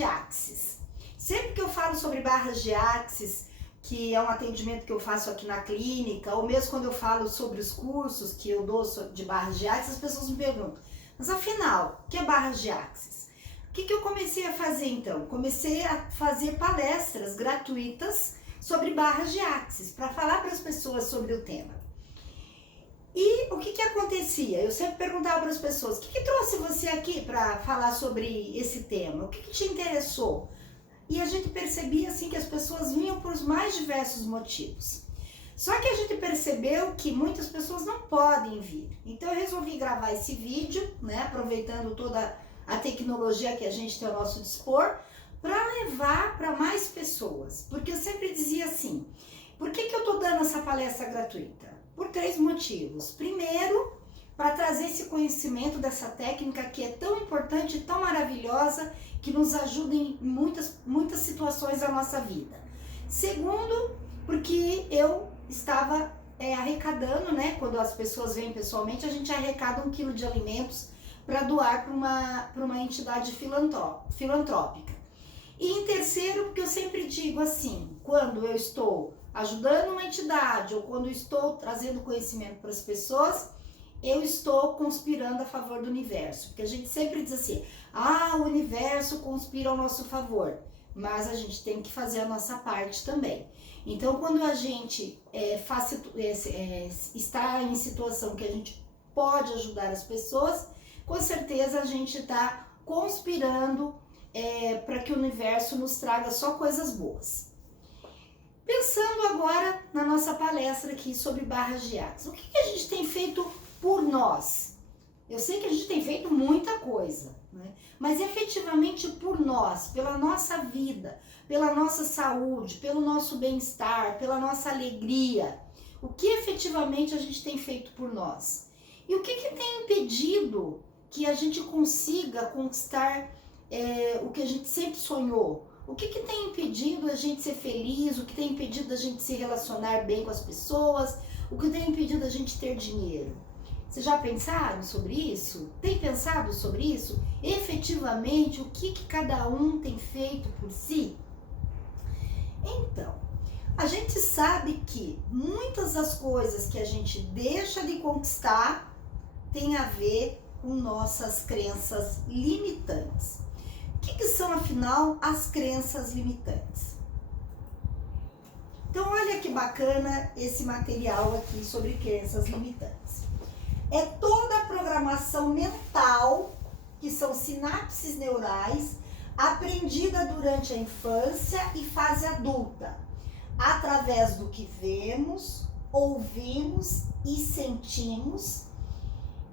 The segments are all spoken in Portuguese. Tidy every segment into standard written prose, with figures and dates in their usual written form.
de axis. Sempre que eu falo sobre barras de axis, que é um atendimento que eu faço aqui na clínica, ou mesmo quando eu falo sobre os cursos que eu dou de barras de axis, as pessoas me perguntam, mas afinal, o que é barras de axis? O que eu comecei a fazer então? Comecei a fazer palestras gratuitas sobre barras de axis, para falar para as pessoas sobre o tema. E o que acontecia? Eu sempre perguntava para as pessoas, o que trouxe você aqui para falar sobre esse tema? O que te interessou? E a gente percebia assim que as pessoas vinham por os mais diversos motivos. Só que a gente percebeu que muitas pessoas não podem vir. Então eu resolvi gravar esse vídeo, né, aproveitando toda a tecnologia que a gente tem ao nosso dispor, para levar para mais pessoas. Porque eu sempre dizia assim, por que eu estou dando essa palestra gratuita? Por 3 motivos. Primeiro, para trazer esse conhecimento dessa técnica que é tão importante e tão maravilhosa, que nos ajuda em muitas situações da nossa vida. Segundo, porque eu estava arrecadando, né? Quando as pessoas vêm pessoalmente, a gente arrecada 1 quilo de alimentos para doar para uma entidade filantrópica. E em terceiro, porque eu sempre digo assim, quando eu estou ajudando uma entidade ou quando eu estou trazendo conhecimento para as pessoas, eu estou conspirando a favor do universo. Porque a gente sempre diz assim, o universo conspira ao nosso favor, mas a gente tem que fazer a nossa parte também. Então, quando a gente está em situação que a gente pode ajudar as pessoas, com certeza a gente está conspirando para que o universo nos traga só coisas boas. Pensando agora na nossa palestra aqui sobre barras de axis, o que a gente tem feito por nós? Eu sei que a gente tem feito muita coisa, né? Mas efetivamente por nós, pela nossa vida, pela nossa saúde, pelo nosso bem-estar, pela nossa alegria, o que efetivamente a gente tem feito por nós? E o que tem impedido que a gente consiga conquistar o que a gente sempre sonhou? O que tem impedido a gente ser feliz? O que tem impedido a gente se relacionar bem com as pessoas? O que tem impedido a gente ter dinheiro? Vocês já pensaram sobre isso? Tem pensado sobre isso? Efetivamente, o que cada um tem feito por si? Então, a gente sabe que muitas das coisas que a gente deixa de conquistar tem a ver com nossas crenças limitantes. O que são, afinal, as crenças limitantes? Então, olha que bacana esse material aqui sobre crenças limitantes. É toda a programação mental, que são sinapses neurais, aprendida durante a infância e fase adulta, através do que vemos, ouvimos e sentimos,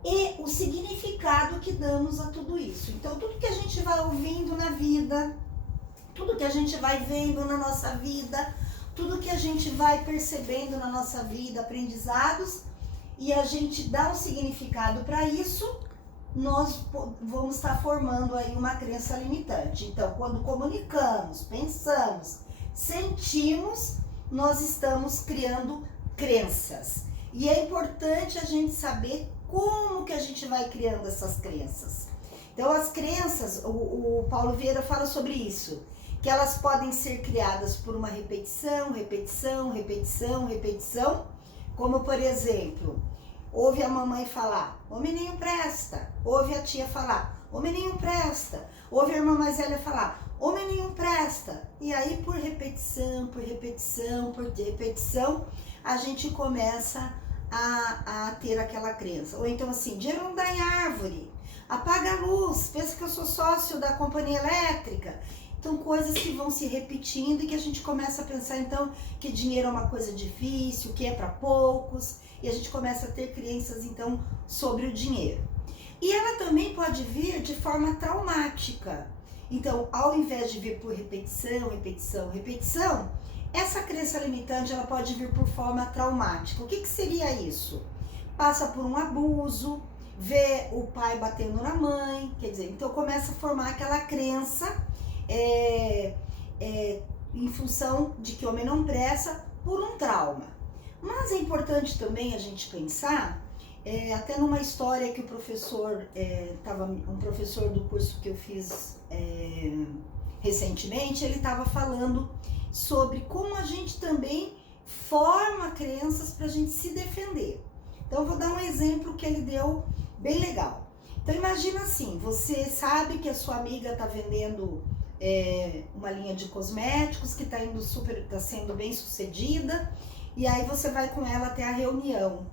e o significado que damos a tudo isso. Então, tudo que a gente vai ouvindo na vida, tudo que a gente vai vendo na nossa vida, tudo que a gente vai percebendo na nossa vida, aprendizados, e a gente dá um significado para isso, nós vamos estar formando aí uma crença limitante. Então, quando comunicamos, pensamos, sentimos, nós estamos criando crenças. E é importante a gente saber como que a gente vai criando essas crenças. Então, as crenças, o Paulo Vieira fala sobre isso, que elas podem ser criadas por uma repetição, como por exemplo, ouve a mamãe falar, o menino presta, ouve a tia falar, o menino presta, ouve a irmã mais velha falar, o menino presta, e aí por repetição, a gente começa a ter aquela crença. Ou então assim, dinheiro não dá em árvore, apaga a luz, pensa que eu sou sócio da companhia elétrica. Então, coisas que vão se repetindo e que a gente começa a pensar, então, que dinheiro é uma coisa difícil, que é para poucos, e a gente começa a ter crenças, então, sobre o dinheiro. E ela também pode vir de forma traumática. Então, ao invés de vir por repetição, essa crença limitante, ela pode vir por forma traumática. O que seria isso? Passa por um abuso, vê o pai batendo na mãe, quer dizer, então começa a formar aquela crença em função de que o homem não presta por um trauma. Mas é importante também a gente pensar, até numa história que o professor, um professor do curso que eu fiz recentemente, ele estava falando sobre como a gente também forma crenças para a gente se defender. Então, eu vou dar um exemplo que ele deu bem legal. Então, imagina assim, você sabe que a sua amiga está vendendo uma linha de cosméticos que está sendo bem sucedida, e aí você vai com ela até a reunião.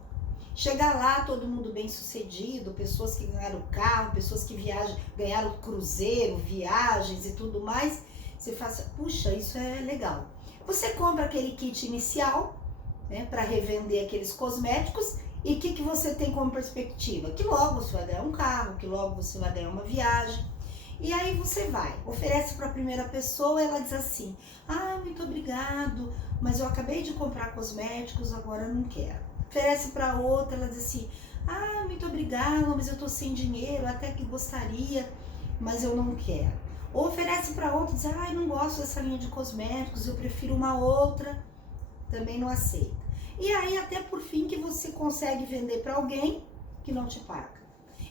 Chega lá, todo mundo bem sucedido, pessoas que ganharam carro, pessoas que ganharam cruzeiro, viagens e tudo mais. Você fala assim, puxa, isso é legal. Você compra aquele kit inicial, né, para revender aqueles cosméticos, e o que você tem como perspectiva? Que logo você vai ganhar um carro, que logo você vai ganhar uma viagem. E aí você vai, oferece para a primeira pessoa, ela diz assim, muito obrigado, mas eu acabei de comprar cosméticos, agora eu não quero. Oferece para outra, ela diz assim, muito obrigada, mas eu tô sem dinheiro, até que gostaria, mas eu não quero. Ou oferece para outra, diz, eu não gosto dessa linha de cosméticos, eu prefiro uma outra, também não aceita. E aí até por fim que você consegue vender para alguém que não te paga.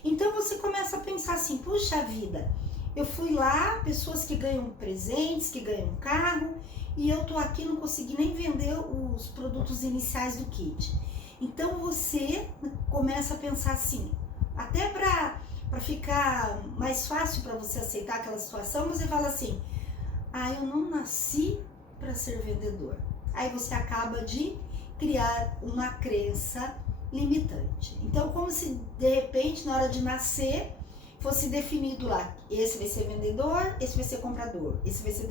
Então você começa a pensar assim, puxa vida, eu fui lá, pessoas que ganham presentes, que ganham carro, e eu tô aqui, não consegui nem vender os produtos iniciais do kit. Então você começa a pensar assim, até para ficar mais fácil para você aceitar aquela situação, você fala assim, eu não nasci para ser vendedor. Aí você acaba de criar uma crença limitante. Então, como se de repente, na hora de nascer, fosse definido lá, esse vai ser vendedor, esse vai ser comprador, esse vai ser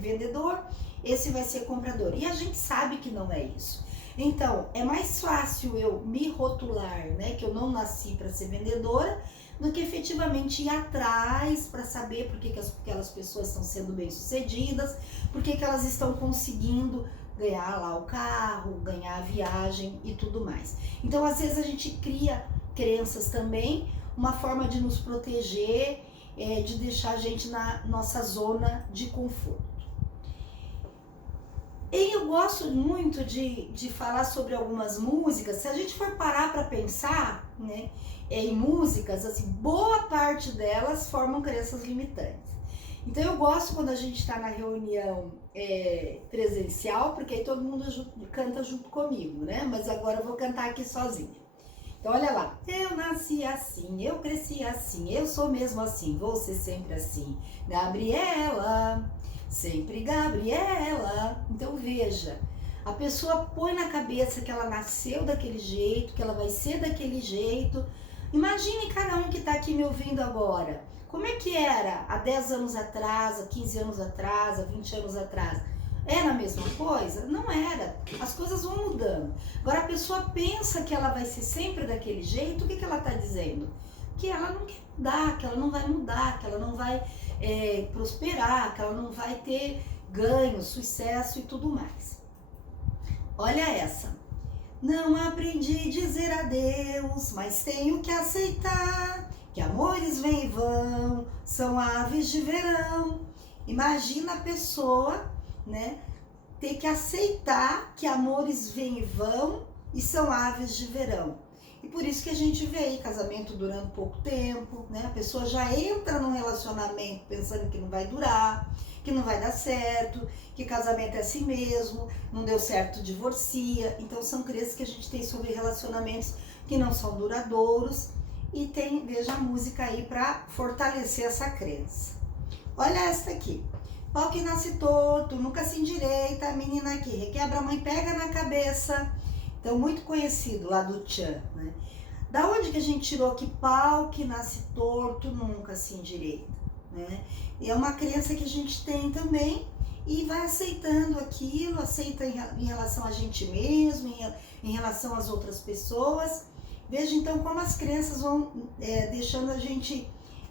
vendedor, esse vai ser comprador. E a gente sabe que não é isso. Então, é mais fácil eu me rotular, né, que eu não nasci para ser vendedora, do que efetivamente ir atrás para saber por que aquelas pessoas estão sendo bem-sucedidas, por que elas estão conseguindo ganhar lá o carro, ganhar a viagem e tudo mais. Então, às vezes a gente cria crenças também, uma forma de nos proteger, de deixar a gente na nossa zona de conforto. E eu gosto muito de falar sobre algumas músicas. Se a gente for parar para pensar, né, em músicas, assim, boa parte delas formam crenças limitantes. Então eu gosto quando a gente está na reunião presencial, porque aí todo mundo canta junto comigo, né? Mas agora eu vou cantar aqui sozinha. Então olha lá, eu nasci assim, eu cresci assim, eu sou mesmo assim, vou ser sempre assim. Gabriela, sempre Gabriela. Então veja, a pessoa põe na cabeça que ela nasceu daquele jeito, que ela vai ser daquele jeito. Imagine cada um que está aqui me ouvindo agora. Como é que era há 10 anos atrás, há 15 anos atrás, há 20 anos atrás? Era a mesma coisa? Não era. As coisas vão mudando. Agora a pessoa pensa que ela vai ser sempre daquele jeito, o que ela está dizendo? Que ela não quer mudar, que ela não vai mudar, que ela não vai prosperar, que ela não vai ter ganho, sucesso e tudo mais. Olha essa. Não aprendi a dizer adeus, mas tenho que aceitar que amores vêm e vão, são aves de verão. Imagina a pessoa, né, ter que aceitar que amores vêm e vão e são aves de verão. E por isso que a gente vê aí casamento durando pouco tempo, né? A pessoa já entra num relacionamento pensando que não vai durar, que não vai dar certo, que casamento é assim mesmo, não deu certo, divorcia. Então são crenças que a gente tem sobre relacionamentos que não são duradouros, e veja a música aí para fortalecer essa crença. Olha essa aqui. Pau que nasce torto, nunca se endireita, a menina aqui requebra, a mãe pega na cabeça. Então, muito conhecido lá do Tchan, né? Da onde que a gente tirou que pau que nasce torto, nunca se endireita, né? E é uma crença que a gente tem também e vai aceitando aquilo, aceita em relação a gente mesmo, em relação às outras pessoas. Veja então como as crenças vão deixando a gente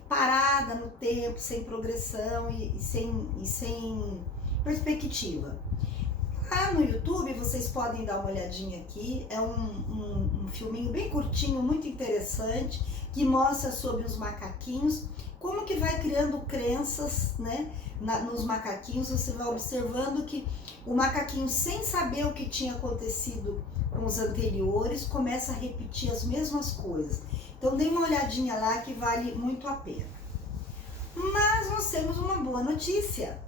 parada no tempo, sem progressão e sem perspectiva. Lá no YouTube vocês podem dar uma olhadinha aqui, é um filminho bem curtinho, muito interessante, que mostra sobre os macaquinhos, como que vai criando crenças, né, nos macaquinhos. Você vai observando que o macaquinho, sem saber o que tinha acontecido com os anteriores, começa a repetir as mesmas coisas. Então dê uma olhadinha lá que vale muito a pena. Mas nós temos uma boa notícia,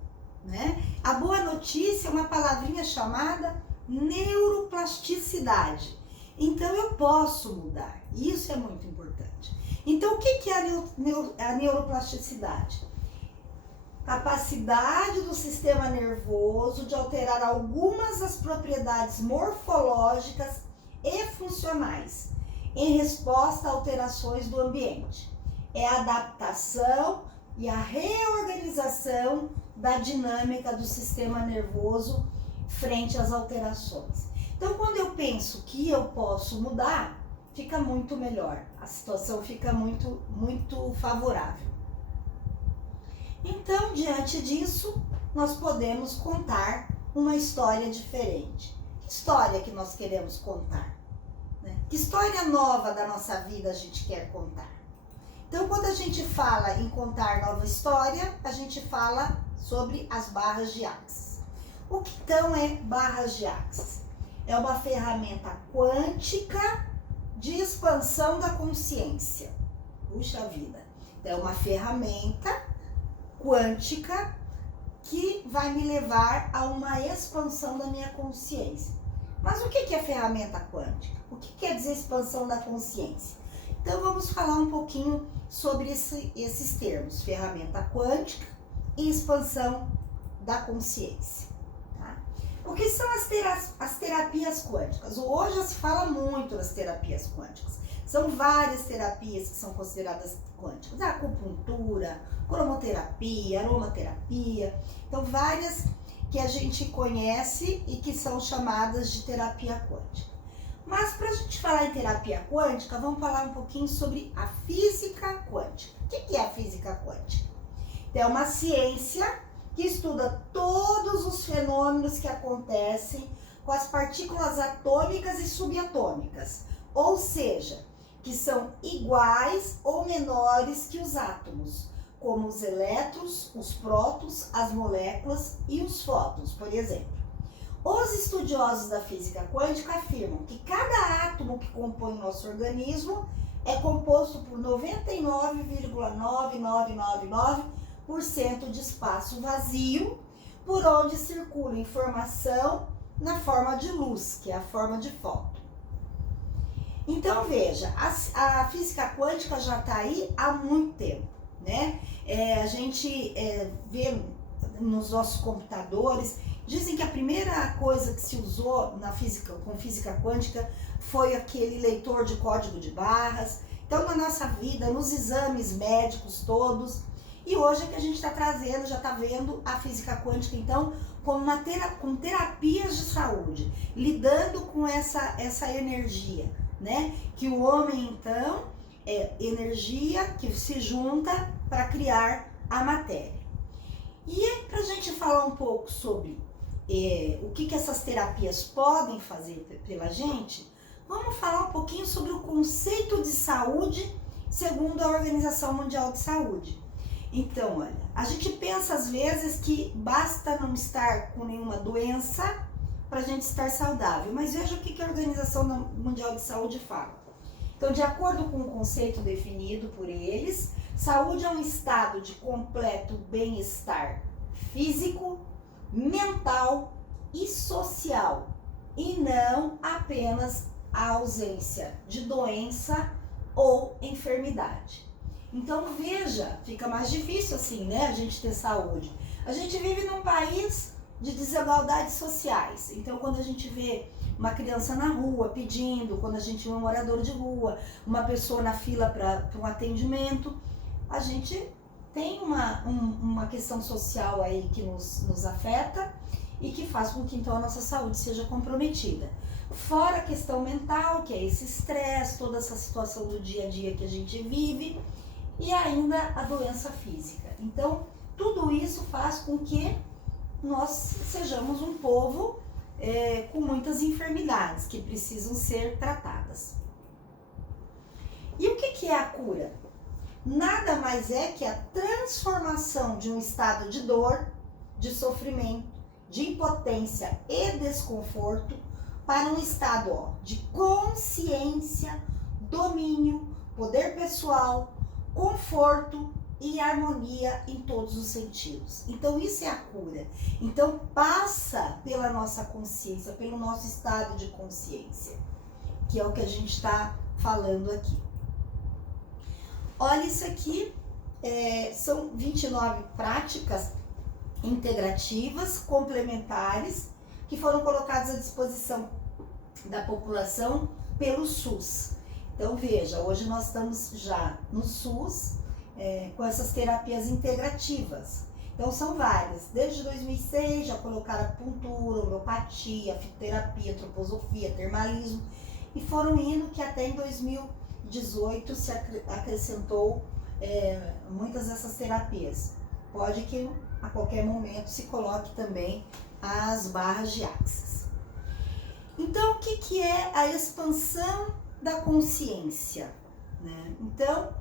né? A boa notícia é uma palavrinha chamada neuroplasticidade. Então eu posso mudar, isso é muito importante. Então o que é a neuroplasticidade? Capacidade do sistema nervoso de alterar algumas das propriedades morfológicas e funcionais em resposta a alterações do ambiente. É a adaptação e a reorganização da dinâmica do sistema nervoso frente às alterações. Então, quando eu penso que eu posso mudar, fica muito melhor, a situação fica muito favorável. Então, diante disso, nós podemos contar uma história diferente. Que história que nós queremos contar? Né? Que história nova da nossa vida a gente quer contar? Então, quando a gente fala em contar nova história, a gente fala sobre as barras de Axis. O que então é barras de Axis? É uma ferramenta quântica de expansão da consciência. Puxa vida! É uma ferramenta quântica que vai me levar a uma expansão da minha consciência. Mas o que é ferramenta quântica? O que quer dizer expansão da consciência? Então vamos falar um pouquinho sobre esses termos, ferramenta quântica e expansão da consciência. Tá? O que são as terapias quânticas? Hoje se fala muito das terapias quânticas. São várias terapias que são consideradas quânticas. A acupuntura, cromoterapia, aromaterapia. Então, várias que a gente conhece e que são chamadas de terapia quântica. Mas, para a gente falar em terapia quântica, vamos falar um pouquinho sobre a física quântica. O que é a física quântica? É uma ciência que estuda todos os fenômenos que acontecem com as partículas atômicas e subatômicas. Ou seja, que são iguais ou menores que os átomos, como os elétrons, os prótons, as moléculas e os fótons, por exemplo. Os estudiosos da física quântica afirmam que cada átomo que compõe o nosso organismo é composto por 99,9999% de espaço vazio, por onde circula informação na forma de luz, que é a forma de fóton. Então, veja, a física quântica já está aí há muito tempo, né? A gente vê nos nossos computadores, dizem que a primeira coisa que se usou com física quântica foi aquele leitor de código de barras. Então, na nossa vida, nos exames médicos todos, e hoje é que a gente está trazendo, já está vendo a física quântica, então, com terapias de saúde, lidando com essa energia, né? Que o homem, então, é energia que se junta para criar a matéria. E para a gente falar um pouco sobre o que essas terapias podem fazer pela gente, vamos falar um pouquinho sobre o conceito de saúde segundo a Organização Mundial de Saúde. Então, olha, a gente pensa às vezes que basta não estar com nenhuma doença para a gente estar saudável, mas veja o que a Organização Mundial de Saúde fala. Então, de acordo com o conceito definido por eles, saúde é um estado de completo bem-estar físico, mental e social, e não apenas a ausência de doença ou enfermidade. Então, veja, fica mais difícil assim, né, a gente ter saúde. A gente vive num país de desigualdades sociais. Então, quando a gente vê uma criança na rua pedindo, quando a gente vê um morador de rua, uma pessoa na fila para um atendimento, a gente tem uma questão social aí que nos afeta e que faz com que então a nossa saúde seja comprometida. Fora a questão mental, que é esse estresse, toda essa situação do dia a dia que a gente vive, e ainda a doença física. Então, tudo isso faz com que nós sejamos um povo com muitas enfermidades que precisam ser tratadas. E o que é a cura? Nada mais é que a transformação de um estado de dor, de sofrimento, de impotência e desconforto para um estado de consciência, domínio, poder pessoal, conforto, e harmonia em todos os sentidos. Então isso é a cura. Então passa pela nossa consciência, pelo nosso estado de consciência, que é o que a gente está falando aqui. Olha isso aqui, são 29 práticas integrativas, complementares, que foram colocadas à disposição da população pelo SUS. Então veja, hoje nós estamos já no SUS com essas terapias integrativas. Então são várias, desde 2006 já colocaram acupuntura, homeopatia, fitoterapia, antroposofia, termalismo, e foram indo que até em 2018 se acrescentou muitas dessas terapias. Pode que a qualquer momento se coloque também as barras de axis. Então, o que é a expansão da consciência, né? Então,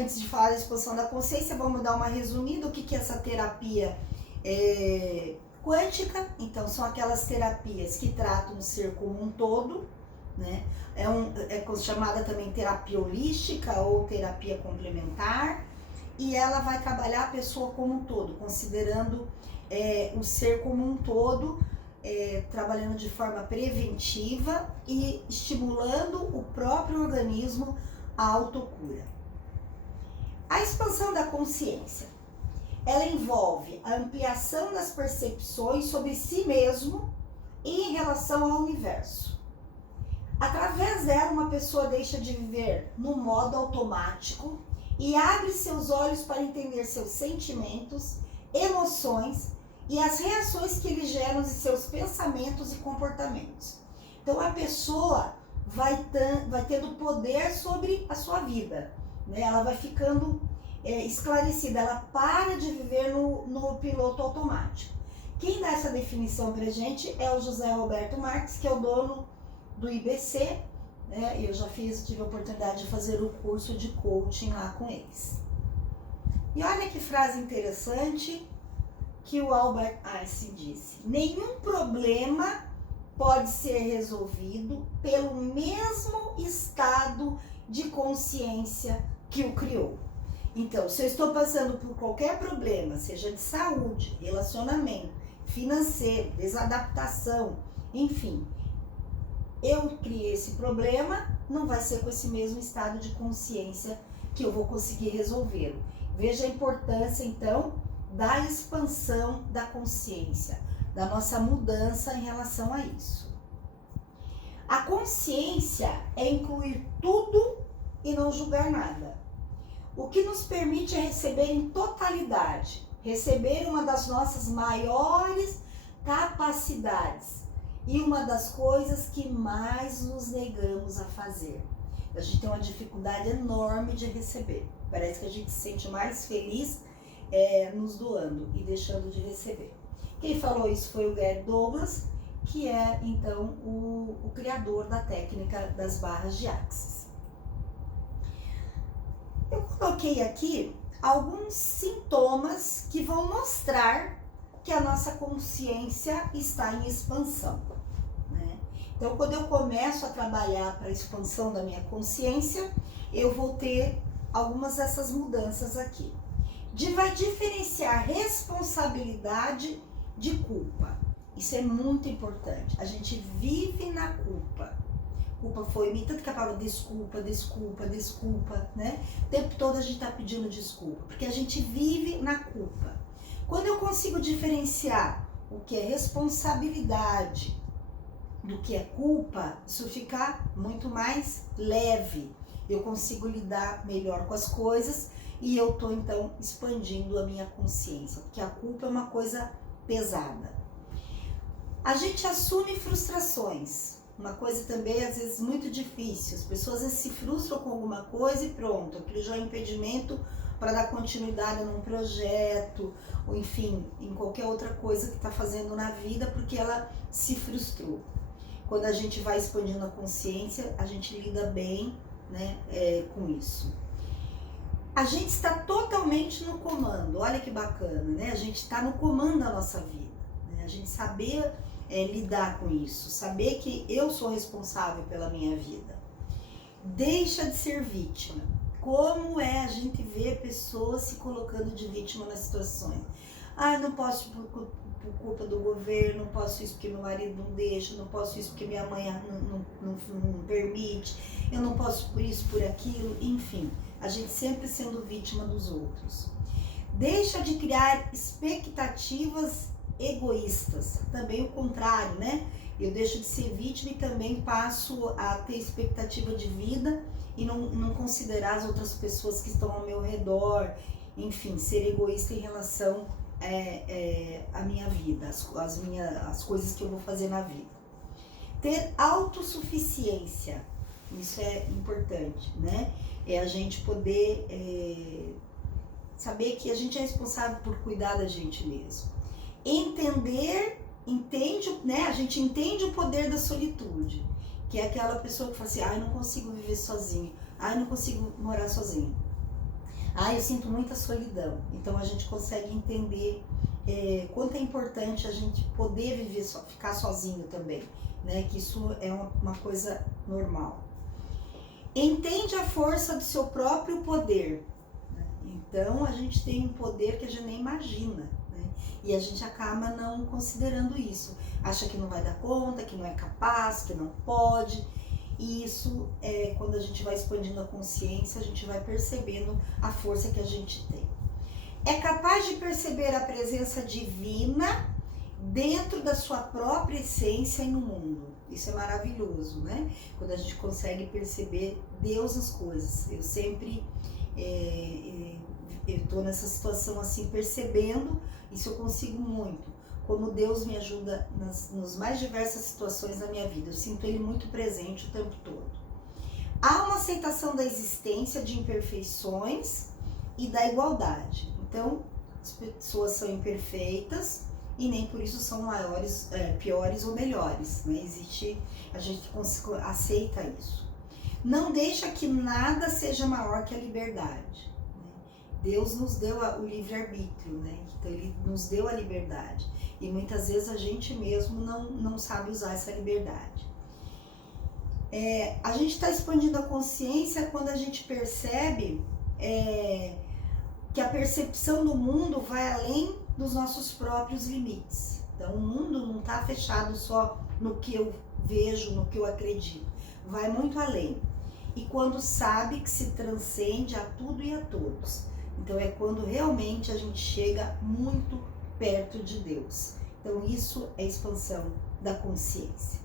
antes de falar da expansão da consciência, vamos dar uma resumida. O que é essa terapia quântica? Então, são aquelas terapias que tratam o ser como um todo, né? É chamada também terapia holística ou terapia complementar, e ela vai trabalhar a pessoa como um todo, considerando o ser como um todo, trabalhando de forma preventiva e estimulando o próprio organismo à autocura. A expansão da consciência, ela envolve a ampliação das percepções sobre si mesmo e em relação ao universo. Através dela, uma pessoa deixa de viver no modo automático e abre seus olhos para entender seus sentimentos, emoções e as reações que eles geram de seus pensamentos e comportamentos. Então a pessoa vai tendo poder sobre a sua vida, né? Ela vai ficando esclarecida, ela para de viver no piloto automático. Quem dá essa definição pra gente é o José Roberto Marques, que é o dono do IBC, né? Eu já tive a oportunidade de fazer o curso de coaching lá com eles. E olha que frase interessante que o Albert Einstein disse: nenhum problema pode ser resolvido pelo mesmo estado de consciência que o criou. Então, se eu estou passando por qualquer problema, seja de saúde, relacionamento, financeiro, desadaptação, enfim, eu criei esse problema, não vai ser com esse mesmo estado de consciência que eu vou conseguir resolvê-lo. Veja a importância, então, da expansão da consciência, da nossa mudança em relação a isso. A consciência é incluir tudo e não julgar nada, o que nos permite receber em totalidade, receber uma das nossas maiores capacidades e uma das coisas que mais nos negamos a fazer. A gente tem uma dificuldade enorme de receber. Parece que a gente se sente mais feliz nos doando e deixando de receber. Quem falou isso foi o Gary Douglas, que é então o criador da técnica das barras de axis. Eu coloquei aqui alguns sintomas que vão mostrar que a nossa consciência está em expansão, né? Então, quando eu começo a trabalhar para a expansão da minha consciência, eu vou ter algumas dessas mudanças aqui. Vai diferenciar responsabilidade de culpa. Isso é muito importante. A gente vive na culpa. Culpa foi mim, tanto que a palavra desculpa, né? O tempo todo a gente tá pedindo desculpa, porque a gente vive na culpa. Quando eu consigo diferenciar o que é responsabilidade do que é culpa, isso fica muito mais leve. Eu consigo lidar melhor com as coisas e eu tô então expandindo a minha consciência, porque a culpa é uma coisa pesada. A gente assume frustrações. Uma coisa também, às vezes, muito difícil. As pessoas às vezes, se frustram com alguma coisa e pronto, aquilo já é um impedimento para dar continuidade num projeto, ou enfim, em qualquer outra coisa que está fazendo na vida, porque ela se frustrou. Quando a gente vai expandindo a consciência, a gente lida bem, né, com isso. A gente está totalmente no comando, olha que bacana, né? A gente está no comando da nossa vida, né? A gente saber lidar com isso, saber que eu sou responsável pela minha vida. Deixa de ser vítima. como é a gente ver pessoas se colocando de vítima nas situações. Ah, não posso por culpa do governo, não posso isso porque meu marido não deixa, não posso isso porque minha mãe não permite, eu não posso por isso, por aquilo, enfim, a gente sempre sendo vítima dos outros. Deixa de criar expectativas egoístas, também o contrário, né? Eu deixo de ser vítima e também passo a ter expectativa de vida e não considerar as outras pessoas que estão ao meu redor, enfim, ser egoísta em relação a minha vida, as coisas que eu vou fazer na vida. Ter autossuficiência, isso é importante, né? É a gente poder saber que a gente é responsável por cuidar da gente mesmo. Né? A gente entende o poder da solitude, que é aquela pessoa que fala assim, eu não consigo viver sozinho, eu não consigo morar sozinho. Eu sinto muita solidão. Então a gente consegue entender quanto é importante a gente poder viver, ficar sozinho também, né? Que isso é uma coisa normal. Entende a força do seu próprio poder. Né? Então a gente tem um poder que a gente nem imagina, né? E a gente acaba não considerando isso. Acha que não vai dar conta, que não é capaz, que não pode. E isso, quando a gente vai expandindo a consciência, a gente vai percebendo a força que a gente tem. É capaz de perceber a presença divina dentro da sua própria essência e no mundo. Isso é maravilhoso, né? Quando a gente consegue perceber Deus nas coisas. Eu sempre estou nessa situação assim, percebendo, isso eu consigo muito. Como Deus me ajuda nas mais diversas situações da minha vida. Eu sinto Ele muito presente o tempo todo. Há uma aceitação da existência de imperfeições e da igualdade. Então, as pessoas são imperfeitas e nem por isso são piores ou melhores. Né? A gente aceita isso. Não deixa que nada seja maior que a liberdade. Né? Deus nos deu o livre-arbítrio, né? Então Ele nos deu a liberdade. E muitas vezes a gente mesmo não sabe usar essa liberdade. A gente está expandindo a consciência quando a gente percebe que a percepção do mundo vai além dos nossos próprios limites. Então o mundo não está fechado só no que eu vejo, no que eu acredito. Vai muito além. E quando sabe que se transcende a tudo e a todos. Então é quando realmente a gente chega muito perto de Deus. Então isso é expansão da consciência.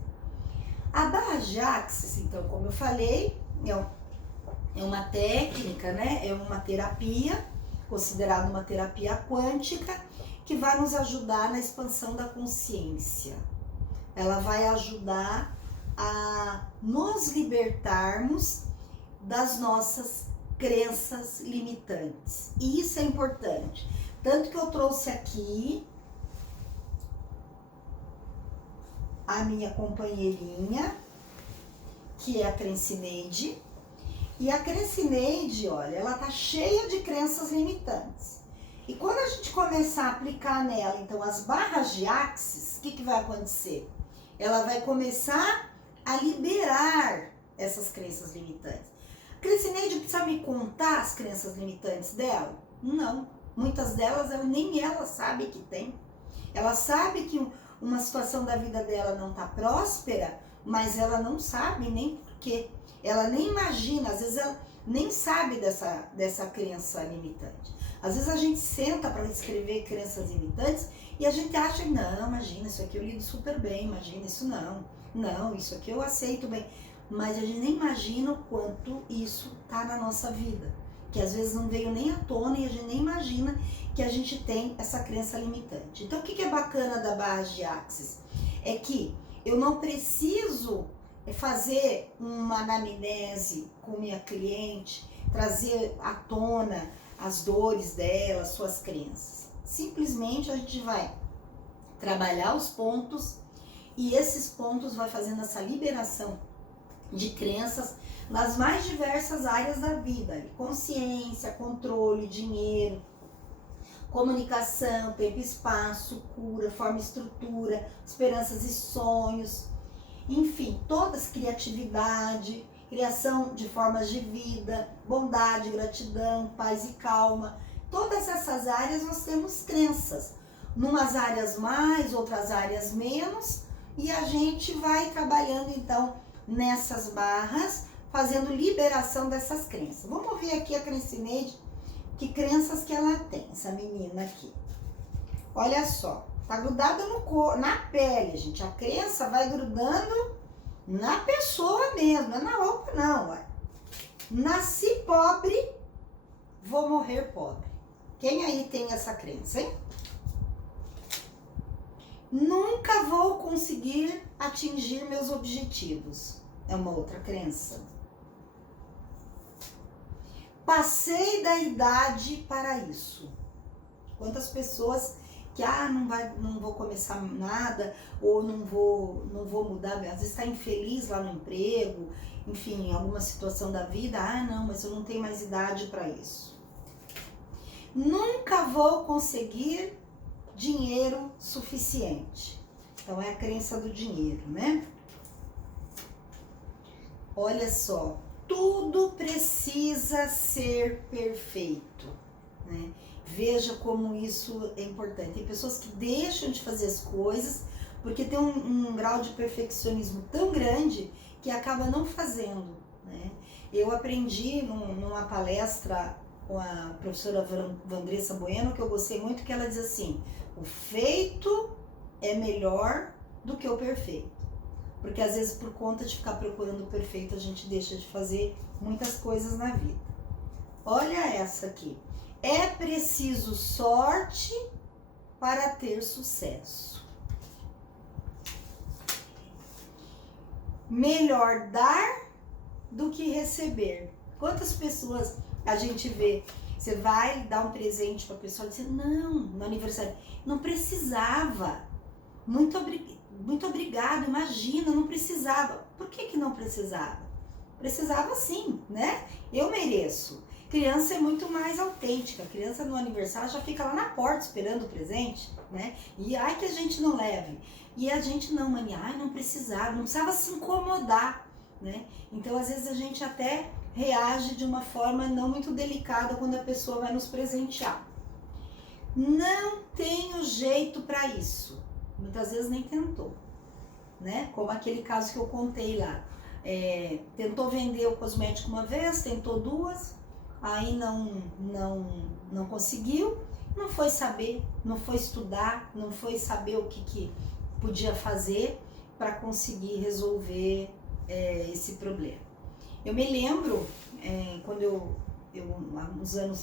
A barra de Axis, então, como eu falei, é uma técnica, né? É uma terapia, considerada uma terapia quântica, que vai nos ajudar na expansão da consciência. Ela vai ajudar a nos libertarmos das nossas crenças limitantes. E isso é importante. Tanto que eu trouxe aqui a minha companheirinha, que é a Crescineide. E a Crescineide, olha, ela tá cheia de crenças limitantes. E quando a gente começar a aplicar nela, então, as barras de Axis, o que vai acontecer? Ela vai começar a liberar essas crenças limitantes. A Crescineide precisa me contar as crenças limitantes dela? Não. Muitas delas, nem ela sabe que tem. Ela sabe que uma situação da vida dela não está próspera, mas ela não sabe nem por quê. Ela nem imagina, às vezes ela nem sabe dessa crença limitante. Às vezes a gente senta para escrever crenças limitantes e a gente acha, não, imagina, isso aqui eu lido super bem, imagina, isso não, isso aqui eu aceito bem. Mas a gente nem imagina o quanto isso está na nossa vida. Que às vezes não veio nem à tona e a gente nem imagina que a gente tem essa crença limitante. Então o que é bacana da barra de Axis? É que eu não preciso fazer uma anamnese com minha cliente, trazer à tona as dores dela, suas crenças. Simplesmente a gente vai trabalhar os pontos e esses pontos vai fazendo essa liberação de crenças nas mais diversas áreas da vida. Consciência, controle, dinheiro, comunicação, tempo e espaço, cura, forma e estrutura, esperanças e sonhos, enfim, todas, criatividade. criação de formas de vida, bondade, gratidão, paz e calma. Todas essas áreas nós temos crenças. Numas áreas mais, outras áreas menos, e a gente vai trabalhando então nessas barras, fazendo liberação dessas crenças. Vamos ver aqui a Crescineide, que crenças que ela tem, essa menina aqui. Olha só, tá grudada na pele, gente. A crença vai grudando na pessoa mesmo, não é na roupa não. Ué. Nasci pobre, vou morrer pobre. Quem aí tem essa crença, hein? Nunca vou conseguir atingir meus objetivos. É uma outra crença. Passei da idade para isso. Quantas pessoas que não vou começar nada, ou não vou mudar, às vezes está infeliz lá no emprego, enfim, em alguma situação da vida, não, mas eu não tenho mais idade para isso. Nunca vou conseguir dinheiro suficiente. Então é a crença do dinheiro, né? Olha só, tudo precisa ser perfeito, né? Veja como isso é importante. Tem pessoas que deixam de fazer as coisas porque tem um grau de perfeccionismo tão grande que acaba não fazendo, né? Eu aprendi numa palestra com a professora Vandressa Bueno, que eu gostei muito, que ela diz assim: o feito é melhor do que o perfeito. Porque às vezes por conta de ficar procurando o perfeito, a gente deixa de fazer muitas coisas na vida. Olha essa aqui. É preciso sorte para ter sucesso. Melhor dar do que receber. Quantas pessoas a gente vê, você vai dar um presente para a pessoa e diz, não, no aniversário, não precisava. Muito obrigado, imagina, não precisava. Por que não precisava? Precisava sim, né? Eu mereço. Criança é muito mais autêntica. Criança no aniversário já fica lá na porta esperando o presente, né? E ai que a gente não leve. E a gente não, mãe, não precisava se incomodar, né? Então às vezes a gente até reage de uma forma não muito delicada quando a pessoa vai nos presentear. Não tenho jeito para isso. Muitas vezes nem tentou, né? Como aquele caso que eu contei lá. Tentou vender o cosmético uma vez, tentou duas, aí não conseguiu, não foi saber, não foi estudar, não foi saber o que podia fazer para conseguir resolver esse problema. Eu me lembro, quando há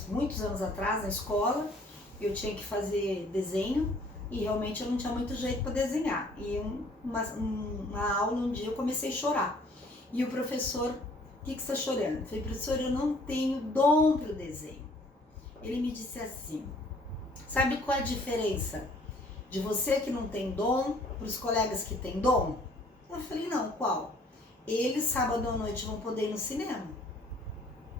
muitos anos atrás, na escola, eu tinha que fazer desenho e realmente eu não tinha muito jeito para desenhar. E uma aula, um dia, eu comecei a chorar. E o professor, o que você está chorando? Eu falei, professor, eu não tenho dom para o desenho. Ele me disse assim, sabe qual é a diferença de você que não tem dom para os colegas que têm dom? Eu falei, não, qual? Eles, sábado à noite, vão poder ir no cinema.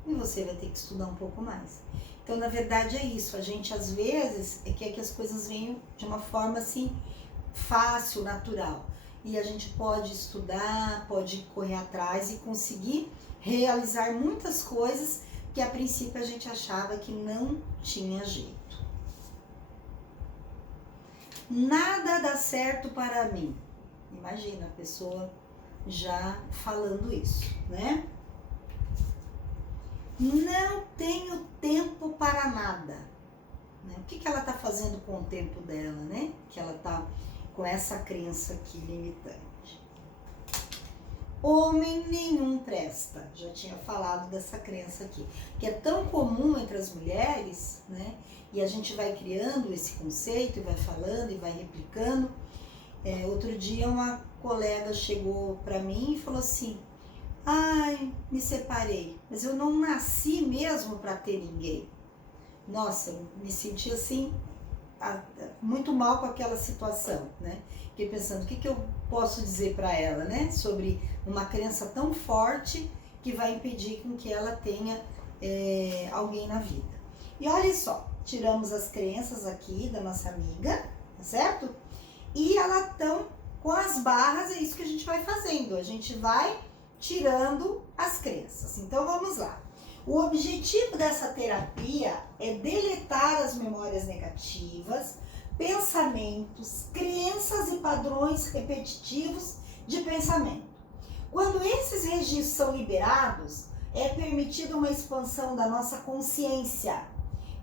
E você vai ter que estudar um pouco mais. Então, na verdade, é isso. A gente, às vezes, quer que as coisas venham de uma forma, assim, fácil, natural. E a gente pode estudar, pode correr atrás e conseguir realizar muitas coisas que, a princípio, a gente achava que não tinha jeito. Nada dá certo para mim. Imagina a pessoa já falando isso, né? Não tenho tempo para nada. Né? O que ela está fazendo com o tempo dela, né? Que ela está com essa crença aqui limitante. Homem nenhum presta. Já tinha falado dessa crença aqui. Que é tão comum entre as mulheres, né? E a gente vai criando esse conceito e vai falando e vai replicando. Outro dia uma colega chegou para mim e falou assim, ai, me separei, mas eu não nasci mesmo para ter ninguém. Nossa, eu me senti assim, muito mal com aquela situação, né? Fiquei pensando, o que eu posso dizer para ela, né? Sobre uma crença tão forte que vai impedir com que ela tenha alguém na vida. E olha só, tiramos as crenças aqui da nossa amiga, tá certo? E elas estão com as barras, é isso que a gente vai fazendo. A gente vai tirando as crenças. Então vamos lá. O objetivo dessa terapia é deletar as memórias negativas, pensamentos, crenças e padrões repetitivos de pensamento. Quando esses registros são liberados, é permitida uma expansão da nossa consciência.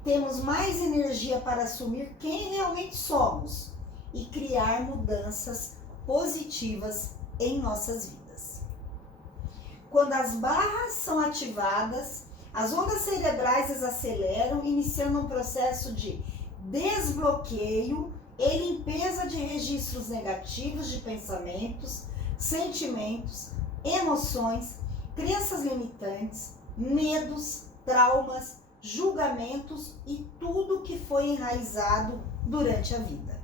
Temos mais energia para assumir quem realmente somos e criar mudanças positivas em nossas vidas. Quando as barras são ativadas, as ondas cerebrais desaceleram, iniciando um processo de desbloqueio e limpeza de registros negativos de pensamentos, sentimentos, emoções, crenças limitantes, medos, traumas, julgamentos e tudo que foi enraizado durante a vida.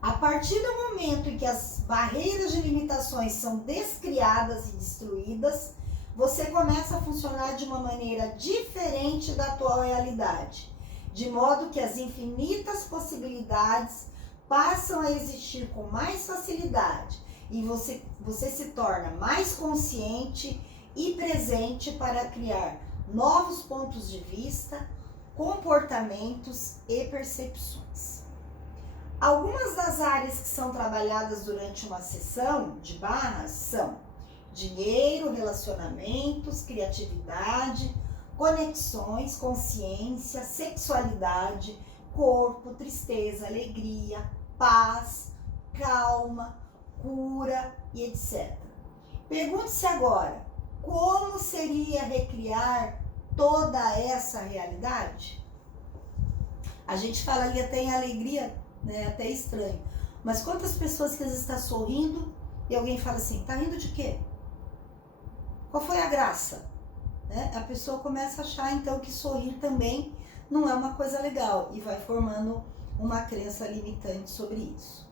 A partir do momento em que as barreiras de limitações são descriadas e destruídas, você começa a funcionar de uma maneira diferente da atual realidade, de modo que as infinitas possibilidades passam a existir com mais facilidade e você se torna mais consciente e presente para criar novos pontos de vista, comportamentos e percepções. Algumas das áreas que são trabalhadas durante uma sessão de barras são dinheiro, relacionamentos, criatividade, conexões, consciência, sexualidade, corpo, tristeza, alegria, paz, calma, cura e etc. Pergunte-se agora, como seria recriar toda essa realidade? A gente fala ali até em alegria, né? Até estranho. Mas quantas pessoas que às vezes estão sorrindo e alguém fala assim, tá rindo de quê? Qual foi a graça? Né? A pessoa começa a achar então que sorrir também não é uma coisa legal e vai formando uma crença limitante sobre isso.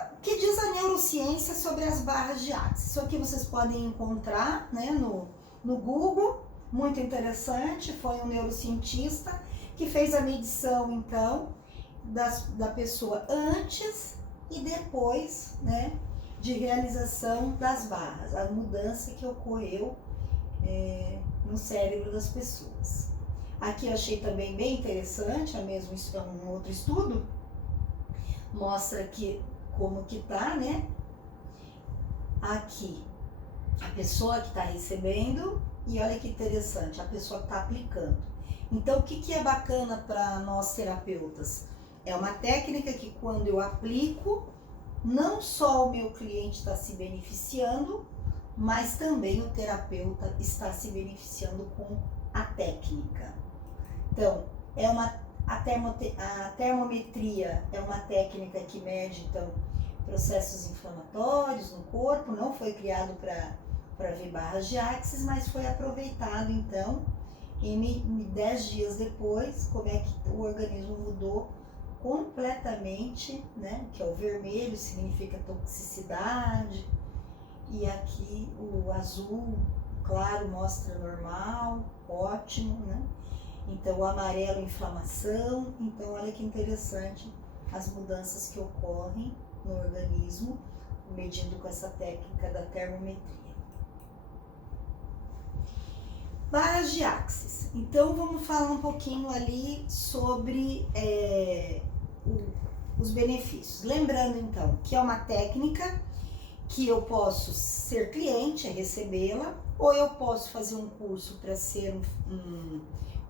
O que diz a neurociência sobre as barras de Axis? Isso aqui vocês podem encontrar, né, no Google, muito interessante. Foi um neurocientista que fez a medição então da pessoa antes e depois, né, de realização das barras, a mudança que ocorreu no cérebro das pessoas. Aqui eu achei também bem interessante, isso é um outro estudo, mostra que como que tá, né? Aqui, a pessoa que está recebendo e olha que interessante, a pessoa que está aplicando. Então, o que é bacana para nós terapeutas? É uma técnica que quando eu aplico, não só o meu cliente está se beneficiando, mas também o terapeuta está se beneficiando com a técnica. Então, a termometria é uma técnica que mede então processos inflamatórios no corpo, não foi criado para ver barras de Axis, mas foi aproveitado então em 10 dias depois, como é que o organismo mudou completamente, né? Que é o vermelho, significa toxicidade, e aqui o azul claro mostra normal, ótimo, né? Então o amarelo, inflamação. Então olha que interessante as mudanças que ocorrem no organismo, medindo com essa técnica da termometria. Barras de Axis. Então vamos falar um pouquinho ali sobre os benefícios. Lembrando então que é uma técnica que eu posso ser cliente, recebê-la, ou eu posso fazer um curso para ser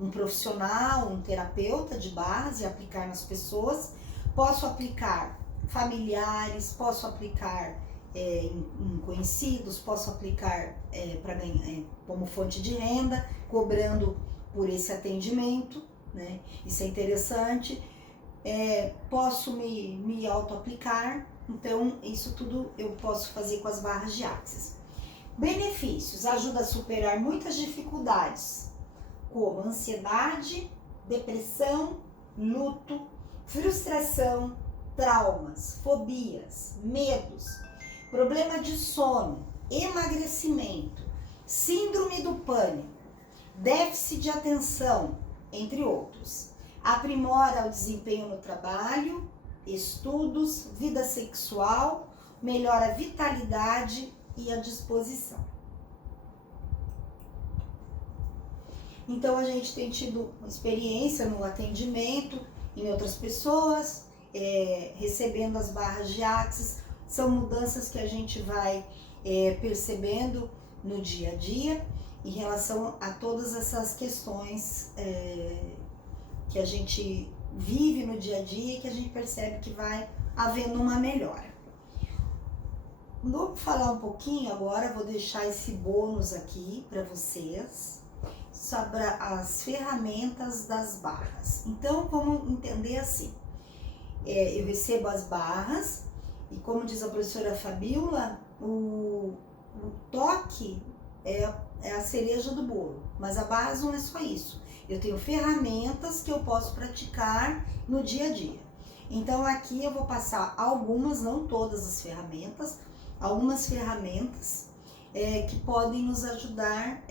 um profissional, um terapeuta de barras e aplicar nas pessoas. Posso aplicar familiares, posso aplicar em conhecidos, posso aplicar para ganhar como fonte de renda, cobrando por esse atendimento, né? Isso é interessante. Posso me auto-aplicar, então isso tudo eu posso fazer com as barras de Axis. Benefícios: ajuda a superar muitas dificuldades, como ansiedade, depressão, luto, frustração, traumas, fobias, medos, problema de sono, emagrecimento, síndrome do pânico, déficit de atenção, entre outros. Aprimora o desempenho no trabalho, estudos, vida sexual, melhora a vitalidade e à disposição. Então a gente tem tido experiência no atendimento em outras pessoas, recebendo as barras de Axis. São mudanças que a gente vai percebendo no dia a dia em relação a todas essas questões que a gente vive no dia a dia e que a gente percebe que vai havendo uma melhora. Vou falar um pouquinho agora, vou deixar esse bônus aqui para vocês sobre as ferramentas das barras. Então, vamos entender assim, eu recebo as barras e, como diz a professora Fabiola, o toque é a cereja do bolo, mas a base não é só isso. Eu tenho ferramentas que eu posso praticar no dia a dia. Então aqui eu vou passar algumas, não todas as ferramentas, algumas ferramentas que podem nos ajudar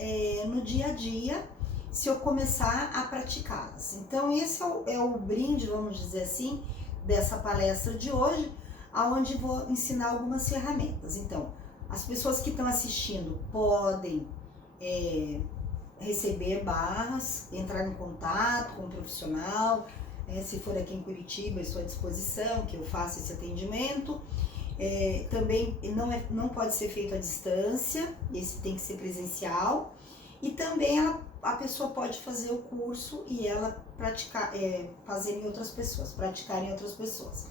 no dia a dia se eu começar a praticá-las. Então esse é o brinde, vamos dizer assim, dessa palestra de hoje, onde vou ensinar algumas ferramentas. Então, as pessoas que estão assistindo podem receber barras, entrar em contato com um profissional, se for aqui em Curitiba, eu estou à disposição, que eu faça esse atendimento. Também não pode ser feito à distância, esse tem que ser presencial. E também a pessoa pode fazer o curso e ela praticar, fazer em outras pessoas, praticar em outras pessoas.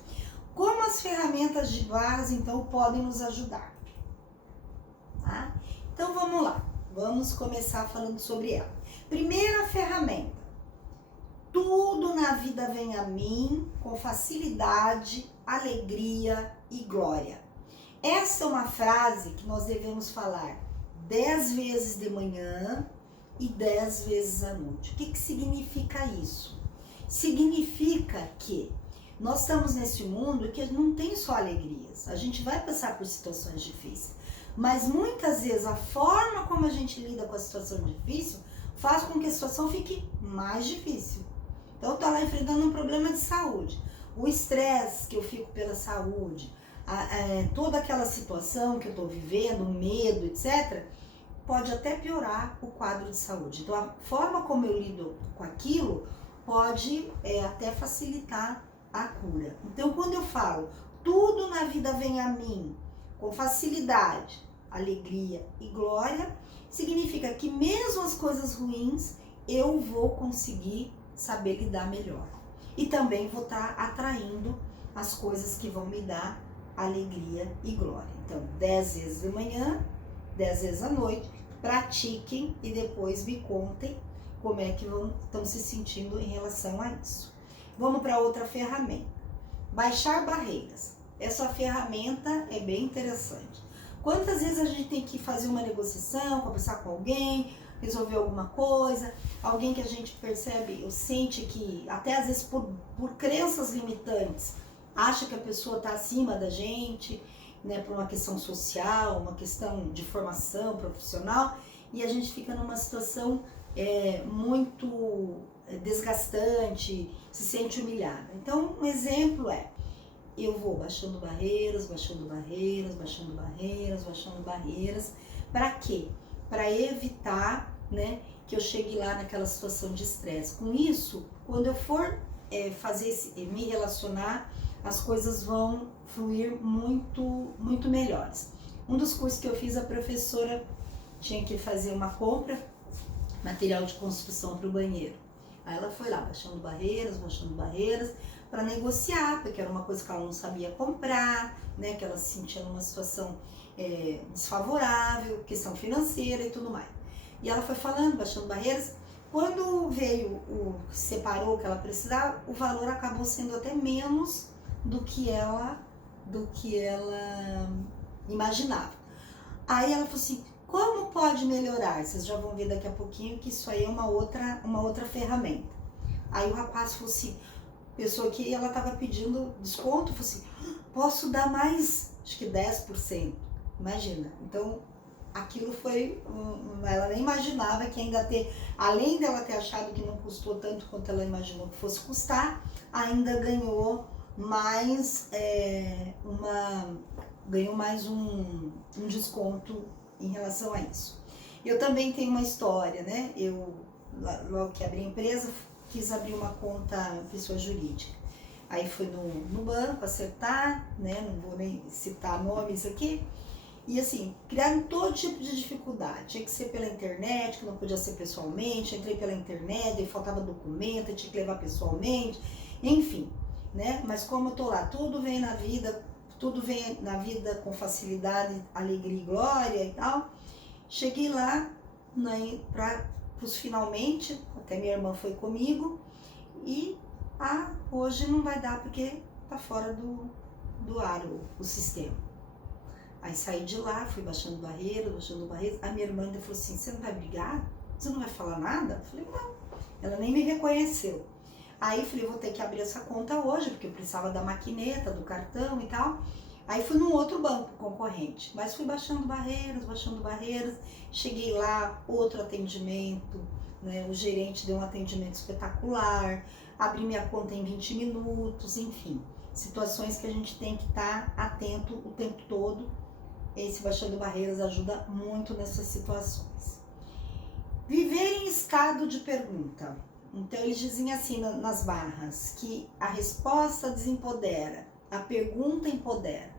Como as ferramentas de barras, então, podem nos ajudar? Tá? Então, vamos lá. Vamos começar falando sobre ela. Primeira ferramenta. Tudo na vida vem a mim com facilidade, alegria e glória. Essa é uma frase que nós devemos falar 10 vezes de manhã e 10 vezes à noite. O que significa isso? Significa que nós estamos nesse mundo que não tem só alegrias. A gente vai passar por situações difíceis. Mas muitas vezes a forma como a gente lida com a situação difícil faz com que a situação fique mais difícil. Então eu estou lá enfrentando um problema de saúde. O estresse que eu fico pela saúde, toda aquela situação que eu estou vivendo, o medo, etc., pode até piorar o quadro de saúde. Então a forma como eu lido com aquilo pode até facilitar a cura. Então quando eu falo, tudo na vida vem a mim com facilidade, alegria e glória, significa que mesmo as coisas ruins, eu vou conseguir saber lidar melhor. E também vou estar atraindo as coisas que vão me dar alegria e glória. Então, 10 vezes de manhã, 10 vezes à noite, pratiquem e depois me contem como é que estão se sentindo em relação a isso. Vamos para outra ferramenta. Baixar barreiras. Essa ferramenta é bem interessante. Quantas vezes a gente tem que fazer uma negociação, conversar com alguém, resolver alguma coisa, alguém que a gente percebe ou sente que, até às vezes por crenças limitantes, acha que a pessoa está acima da gente, né, por uma questão social, uma questão de formação profissional, e a gente fica numa situação muito desgastante, se sente humilhada. Então, um exemplo eu vou baixando barreiras, baixando barreiras, baixando barreiras, baixando barreiras. Para quê? Para evitar, né, que eu chegue lá naquela situação de estresse. Com isso, quando eu for me relacionar, as coisas vão fluir muito, muito melhores. Um dos cursos que eu fiz, a professora tinha que fazer uma compra, material de construção para o banheiro. Aí ela foi lá, baixando barreiras, para negociar, porque era uma coisa que ela não sabia comprar, né, que ela se sentia numa situação desfavorável, questão financeira e tudo mais. E ela foi falando, baixando barreiras. Quando separou o que ela precisava, o valor acabou sendo até menos do que ela imaginava. Aí ela falou assim, como pode melhorar? Vocês já vão ver daqui a pouquinho que isso aí é uma outra ferramenta. Aí o rapaz falou assim, pessoa que ela estava pedindo desconto, falou assim, posso dar mais, acho que 10%. Imagina. Então, aquilo foi, ela nem imaginava que ainda além dela ter achado que não custou tanto quanto ela imaginou que fosse custar, ainda ganhou mais ganhou mais um desconto em relação a isso. Eu também tenho uma história, né? Eu, logo que abri a empresa, quis abrir uma conta pessoa jurídica. Aí fui no banco acertar, né? Não vou nem citar nomes aqui. E assim, criaram todo tipo de dificuldade. Tinha que ser pela internet, que não podia ser pessoalmente. Entrei pela internet, e faltava documento, tinha que levar pessoalmente. Enfim, né? Mas como eu tô lá, tudo vem na vida com facilidade, alegria e glória e tal. Cheguei lá, né, para os finalmente, até minha irmã foi comigo. E hoje não vai dar porque tá fora do ar o sistema. Aí saí de lá, fui baixando barreiras. A minha irmã ainda falou assim, você não vai brigar? Você não vai falar nada? Eu falei, não. Ela nem me reconheceu. Aí eu falei, vou ter que abrir essa conta hoje, porque eu precisava da maquineta, do cartão e tal. Aí fui num outro banco concorrente, mas fui baixando barreiras. Cheguei lá, outro atendimento, né? O gerente deu um atendimento espetacular, abri minha conta em 20 minutos, enfim. Situações que a gente tem que estar atento o tempo todo. Esse Baixando Barreiras ajuda muito nessas situações. Viver em estado de pergunta. Então eles dizem assim nas barras, que a resposta desempodera, a pergunta empodera.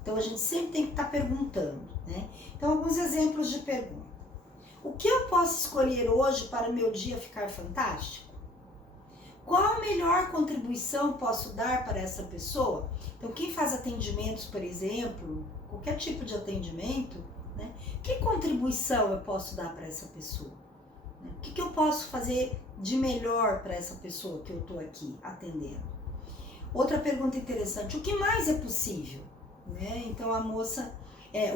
Então a gente sempre tem que estar perguntando, né? Então alguns exemplos de pergunta. O que eu posso escolher hoje para o meu dia ficar fantástico? Qual a melhor contribuição posso dar para essa pessoa? Então, quem faz atendimentos, por exemplo, qualquer tipo de atendimento, né? Que contribuição eu posso dar para essa pessoa? O que eu posso fazer de melhor para essa pessoa que eu estou aqui atendendo? Outra pergunta interessante, o que mais é possível? Né? Então, a moça,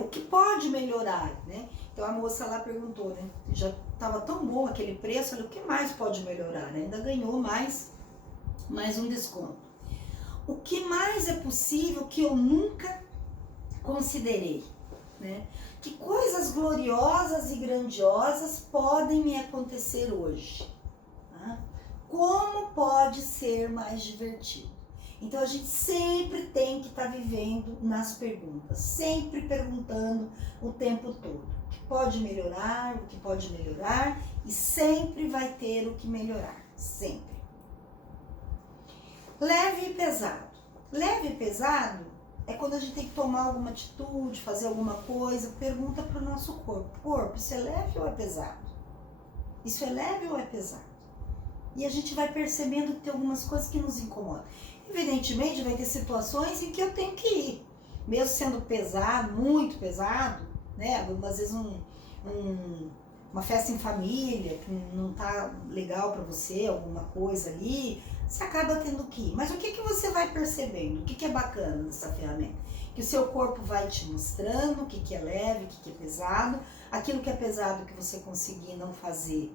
o que pode melhorar? Né? Então, a moça lá perguntou, né? Já estava tão bom aquele preço, olha, o que mais pode melhorar? Né? Ainda ganhou mais um desconto. O que mais é possível que eu nunca considerei? Né? Que coisas gloriosas e grandiosas podem me acontecer hoje? Tá? Como pode ser mais divertido? Então a gente sempre tem que estar vivendo nas perguntas, sempre perguntando o tempo todo. O que pode melhorar, e sempre vai ter o que melhorar, sempre. Leve e pesado. Leve e pesado é quando a gente tem que tomar alguma atitude, fazer alguma coisa, pergunta para o nosso corpo. Corpo, isso é leve ou é pesado? Isso é leve ou é pesado? E a gente vai percebendo que tem algumas coisas que nos incomodam. Evidentemente, vai ter situações em que eu tenho que ir. Mesmo sendo pesado, muito pesado, né? Algumas vezes uma festa em família que não tá legal para você, alguma coisa ali, você acaba tendo que ir. Mas o que você vai percebendo? O que é bacana nessa ferramenta? Que o seu corpo vai te mostrando o que é leve, o que é pesado. Aquilo que é pesado que você conseguir não fazer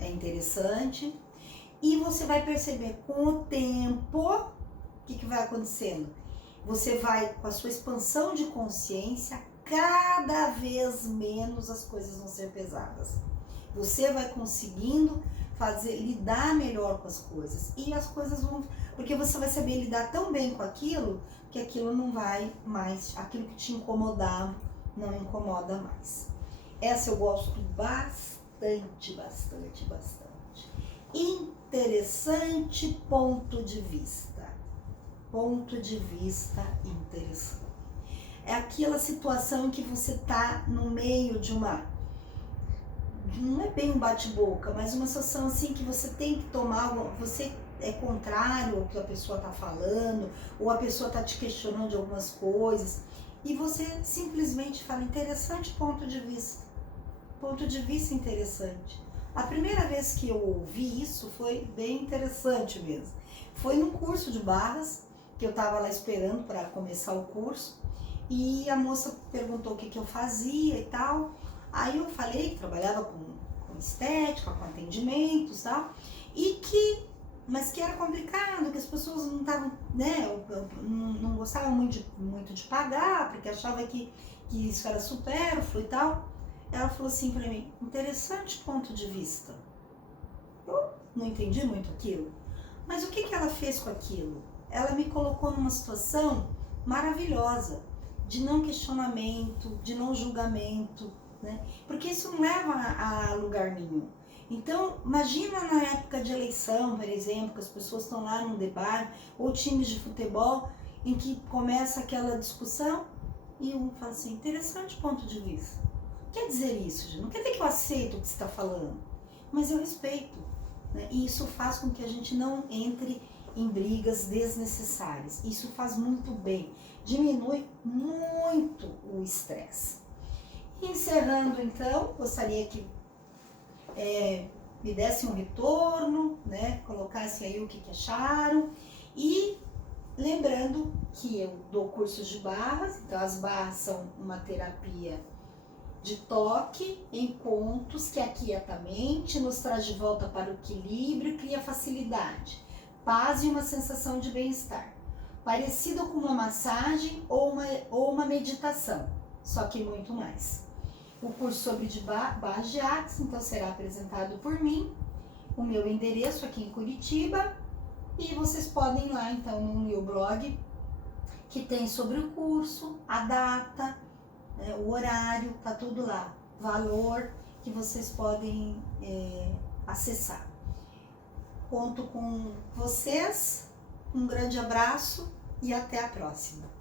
é interessante. E você vai perceber com o tempo o que vai acontecendo. Você vai, com a sua expansão de consciência, cada vez menos as coisas vão ser pesadas. Você vai conseguindo lidar melhor com as coisas. E as coisas vão... Porque você vai saber lidar tão bem com aquilo, que aquilo não vai mais... Aquilo que te incomodava, não incomoda mais. Essa eu gosto bastante. Interessante ponto de vista. Ponto de vista interessante. É aquela situação em que você está no meio de uma... Não é bem um bate-boca, mas uma situação assim que você tem que tomar... Você é contrário ao que a pessoa está falando, ou a pessoa está te questionando de algumas coisas, e você simplesmente fala, interessante ponto de vista. Ponto de vista interessante. A primeira vez que eu ouvi isso foi bem interessante mesmo. Foi num curso de barras, que eu estava lá esperando para começar o curso, e a moça perguntou o que eu fazia e tal. Aí eu falei que trabalhava com estética, com atendimentos e tal, mas que era complicado, que as pessoas não estavam, né, não gostavam muito de pagar, porque achavam que isso era supérfluo e tal. Ela falou assim para mim, interessante ponto de vista. Eu não entendi muito aquilo, mas o que ela fez com aquilo? Ela me colocou numa situação maravilhosa, de não questionamento, de não julgamento, né? Porque isso não leva a lugar nenhum. Então, imagina na época de eleição, por exemplo, que as pessoas estão lá num debate, ou times de futebol, em que começa aquela discussão e um fala assim, interessante ponto de vista. Quer dizer isso, gente? Não quer dizer que eu aceito o que você está falando, mas eu respeito, né? E isso faz com que a gente não entre em brigas desnecessárias. Isso faz muito bem, diminui muito o estresse. Encerrando então, gostaria que me dessem um retorno, né? Colocassem aí o que acharam. E lembrando que eu dou cursos de barras, então as barras são uma terapia de toque em pontos que aquieta a mente, nos traz de volta para o equilíbrio, cria facilidade, paz e uma sensação de bem-estar. Parecido com uma massagem ou uma meditação, só que muito mais. O curso sobre barras de axis, então, será apresentado por mim, o meu endereço aqui em Curitiba, e vocês podem ir lá, então, no meu blog, que tem sobre o curso, a data, o horário, tá tudo lá, valor que vocês podem acessar. Conto com vocês, um grande abraço e até a próxima.